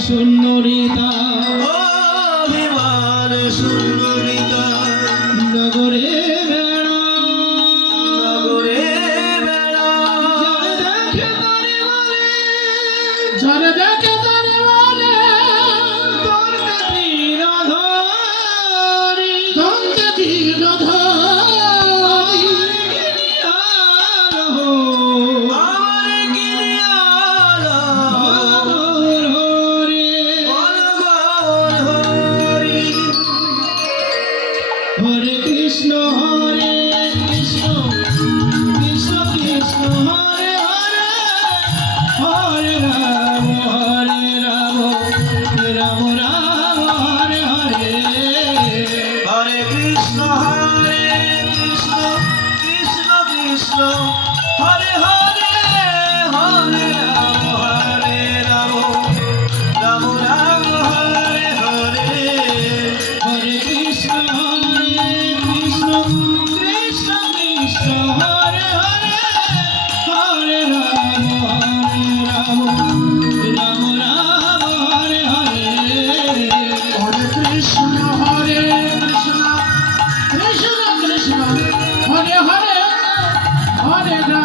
সুন্দরিতা অভিমান সুন্দরিতা নগরে বেড়া নগরে বেড়া যারে দেখে তারে বলে তোর কাঠির ধরি তোর কাঠির ধরি আমার গিরিয়ালো হরে কৃষ্ণ কৃষ্ণ কৃষ্ণ কৃষ্ণ হরে হরে হরে রাম রাম রাম হরে হরে হরে কৃষ্ণ কৃষ্ণ কৃষ্ণ হরে হরে হরে রাম রাম রাম হরে হরে হরে কৃষ্ণ কৃষ্ণ কৃষ্ণ কৃষ্ণ হরে হরে হরে রাম রাম রাম হরে হরে হরে কৃষ্ণ কৃষ্ণ কৃষ্ণ কৃষ্ণ হরে হরে হরে রাম